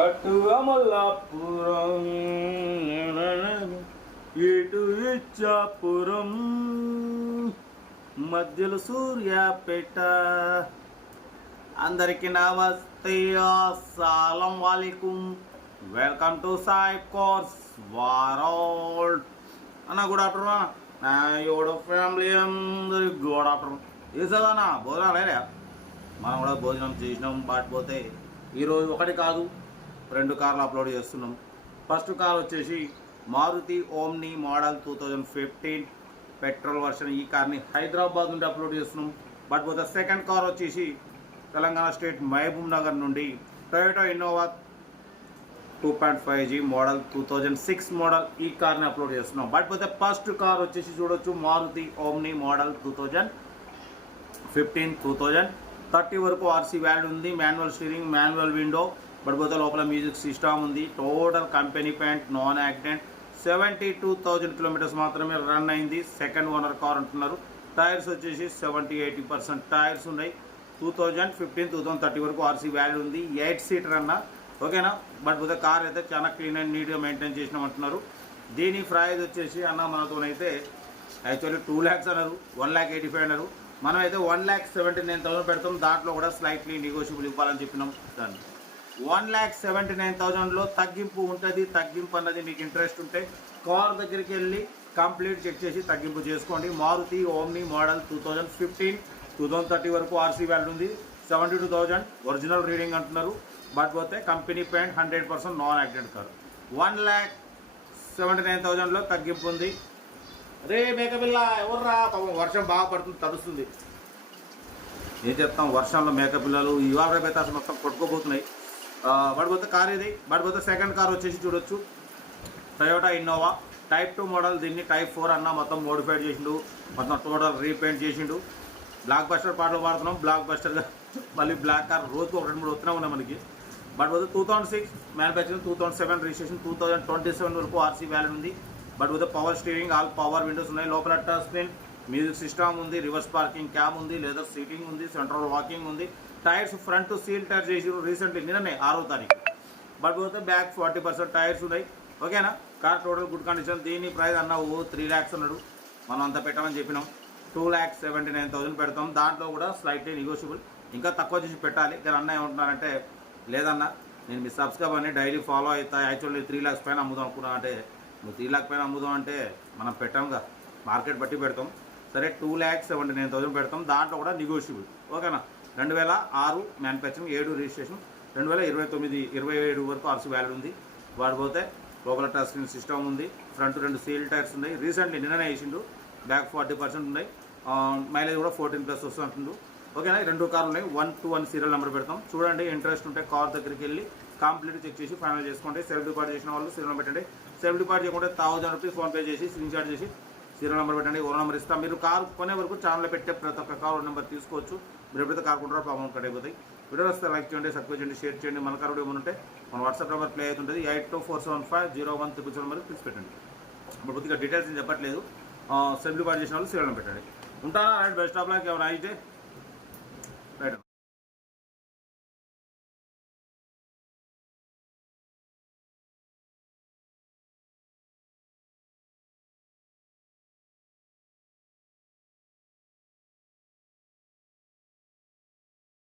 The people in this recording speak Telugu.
అటు అమలాపురం. ఇటు ఇచ్చాపురం మధ్యలో సూర్యాపేట. అందరికీ నమస్తే అస్సలం వాలేకుం. Welcome to Sai cars world అన్న గుడ్ ఆఫ్టర్నూన్ నా యోడ ఫ్యామిలీ అందరి గుడ్ ఆఫ్టర్నూన్. వేసేదన్నా భోజనం లేదా మనం కూడా భోజనం చేసినాం పాటిపోతే. ఈరోజు ఒకటి కాదు. రెండు కార్లు అప్లోడ్ చేస్తున్నాం. ఫస్ట్ కార్ వచ్చేసి Maruti Omni model two thousand fifteen petrol version. ఈ కార్ని హైదరాబాద్ నుండి అప్లోడ్ చేస్తున్నాం. బట్ పోతే సెకండ్ కార్ వచ్చేసి తెలంగాణ స్టేట్ మహబూబ్ నగర్ నుండి Toyota Innova two point five G model two thousand six model ఈ కార్ని అప్లోడ్ చేస్తున్నాం. బట్ పోతే ఫస్ట్ కార్ వచ్చేసి చూడొచ్చు Maruti Omni model two thousand fifteen two thousand thirty వరకు ఆర్సీ వ్యాల్యూ ఉంది. మాన్యువల్ స్టీరింగ్ మాన్యువల్ విండో బడిపోతే లోపల మ్యూజిక్ సిస్టమ్ ఉంది. Total company paint non accident. Seventy two thousand kilometres మాత్రమే రన్ అయింది. సెకండ్ ఓనర్ కార్ అంటున్నారు. టైర్స్ వచ్చేసి సెవెంటీ ఎయిటీ పర్సెంట్ టైర్స్ ఉన్నాయి. Two thousand fifteen two thousand thirty వరకు ఆర్సీ వాల్యూ ఉంది. ఎయిట్ సీటర్ అన్న. ఓకేనా? బట్ పోతే కార్ అయితే చాలా క్లీన్ అండ్ నీట్గా మెయింటైన్ చేసినాం అంటున్నారు. దీని ప్రైజ్ వచ్చేసి అన్న మనతోనైతే యాక్చువల్లీ టూ ల్యాక్స్ అన్నారు. వన్ ల్యాక్ ఎయిటీ ఫైవ్ అన్నారు. మనం అయితే one lakh seventy nine thousand పెడతాం. దాంట్లో కూడా స్లైట్లీ నెగోషియబుల్ ఇవ్వాలని చెప్పినాం. దాన్ని వన్ ల్యాక్ సెవెంటీ నైన్ థౌజండ్లో తగ్గింపు ఉంటుంది తగ్గింపు అన్నది మీకు ఇంట్రెస్ట్ ఉంటే కార్ దగ్గరికి వెళ్ళి కంప్లీట్ చెక్ చేసి తగ్గింపు చేసుకోండి. Maruti Omni model two thousand fifteen two thousand thirty వరకు ఆర్సీ వ్యాల్యూ ఉంది. Seventy two thousand original reading అంటున్నారు. బట్ పోతే company paint hundred percent non accident car. One lakh seventy nine థౌజండ్లో తగ్గింపు ఉంది. రే మేకపిల్ల ఎవర్రా? పాపం వర్షం బాగా పడుతుంది తడుస్తుంది. ఏం చెప్తాం వర్షంలో మేకపిల్లలు ఇవాళ రేపు అయితే అసలు మొత్తం కొట్టుకోబోతున్నాయి పడిపోతే కార్ ఇది. పడిపోతే సెకండ్ కార్ వచ్చేసి చూడొచ్చు. Toyota Innova type two model దీన్ని టైప్ ఫోర్ అన్న మొత్తం మోడిఫైడ్ చేసిండు. మొత్తం టోటల్ రీపెయింట్ చేసిండు. బ్లాక్ బస్టర్ పాటలు పాడుతున్నాం. బ్లాక్ బస్టర్గా మళ్ళీ బ్లాక్ కార్ రోజుకు ఒక రెండు మూడు వస్తూనే ఉన్నాయి మనకి. బట్ పోతే two thousand six manufacturing two thousand seven registration two thousand twenty seven వరకు ఆర్సీ వ్యాలెడ్ ఉంది. బట్ పోతే power steering all power windows ఉన్నాయి. లోపల టచ్ స్క్రీన్ మ్యూజిక్ సిస్టమ్ ఉంది రివర్స్ పార్కింగ్ క్యామ్ ఉంది లెదర్ సీటింగ్ ఉంది సెంట్రల్ వాకింగ్ ఉంది. టైర్స్ ఫ్రంట్ సీల్ టైర్ చేసిరు రీసెంట్లీ నిన్ననే ఆరో తారీఖు. బట్ పోతే బ్యాక్ ఫార్టీ పర్సెంట్ టైర్స్ ఉన్నాయి. ఓకేనా? Car total good condition. దీని ప్రైస్ అన్నావు ఓ త్రీ ల్యాక్స్ ఉన్నాడు మనం అంత పెట్టమని చెప్పినాం. Two lakhs seventy nine thousand పెడతాం. దాంట్లో కూడా స్లైట్లీ నెగోషియబుల్ ఇంకా తక్కువ చేసి పెట్టాలి. కానీ అన్న ఏమంటున్నారంటే లేదన్నా నేను మీ సబ్స్క్రైబ్ అని డైలీ ఫాలో అవుతా. యాక్చువల్లీ త్రీ ల్యాక్స్ పైన అమ్ముదాం అనుకున్నా. అంటే నువ్వు త్రీ ల్యాక్ పైన అమ్ముదాం అంటే మనం పెట్టాంగా మార్కెట్ బట్టి పెడతాం. సరే two lakhs seventy nine thousand పెడతాం. దాంట్లో కూడా నెగోషియబుల్ ఓకేనా? రెండు వేల ఆరు మ్యానుఫ్యాక్చరింగ్ ఏడు రిజిస్ట్రేషన్ రెండు వేల ఇరవై తొమ్మిది ఇరవై ఏడు వరకు ఆర్సీ వ్యాలిడ్ ఉంది. వాడిపోతే లోపల టచ్ స్క్రీన్ సిస్టమ్ ఉంది ఫ్రంట్ రెండు సీల్ టైర్స్ ఉన్నాయి. రీసెంట్లీ నిన్ననే వేసిండు బ్యాక్ ఫార్టీ పర్సెంట్ ఉన్నాయి. మైలేజ్ కూడా ఫోర్టీన్ ప్లస్ వస్తుంటుండు ఓకేనా? రెండు కార్లు ఉన్నాయి. One two one serial number పెడతాం. చూడండి ఇంట్రెస్ట్ ఉంటే కార్ దగ్గరికి వెళ్ళి కంప్లీట్ చెక్ చేసి ఫైనల్ చేసుకోండి. సెల్ఫ్ డిపార్ట్ చేసిన వాళ్ళు సీరియల్ నెంబర్ పెట్టండి. సెల్ఫ్ డిపార్ట్ చేయకుంటే థౌసండ్ రూపీస్ ఫోన్పే చేసి స్క్రీన్ షాట్ చేసి సీరియల్ నెంబర్ పెట్టండి ఓ నెంబర్ ఇస్తాం. మీరు కార్ కొనే వరకు ఛానల్ పెట్టే ప్రతి ఒక్క కార్ నెంబర్ తీసుకోవచ్చు. మీరు ఎప్పుడైతే కార్ కొంటారో ప్రాబ్లం కట్ అయిపోతాయి. వీడియో వస్తే లైక్ చేయండి సబ్స్క్రైబ్ చేయండి షేర్ చేయండి. మన కార్ వీడియో ఉంటే మన వాట్సాప్ నెంబర్ ప్లే అవుతుంటుంది. Eight two four seven five zero one triple seven number please పెట్టండి ఇప్పుడు కొద్దిగా డీటెయిల్స్ నేను చెప్పట్లేదు. సెల్ఫ్ డిపాజిట్ చేసిన వాళ్ళు సీరియల్ నెంబర్ పెట్టండి. ఉంటారా? Right best of luck. ఎవరు అయితే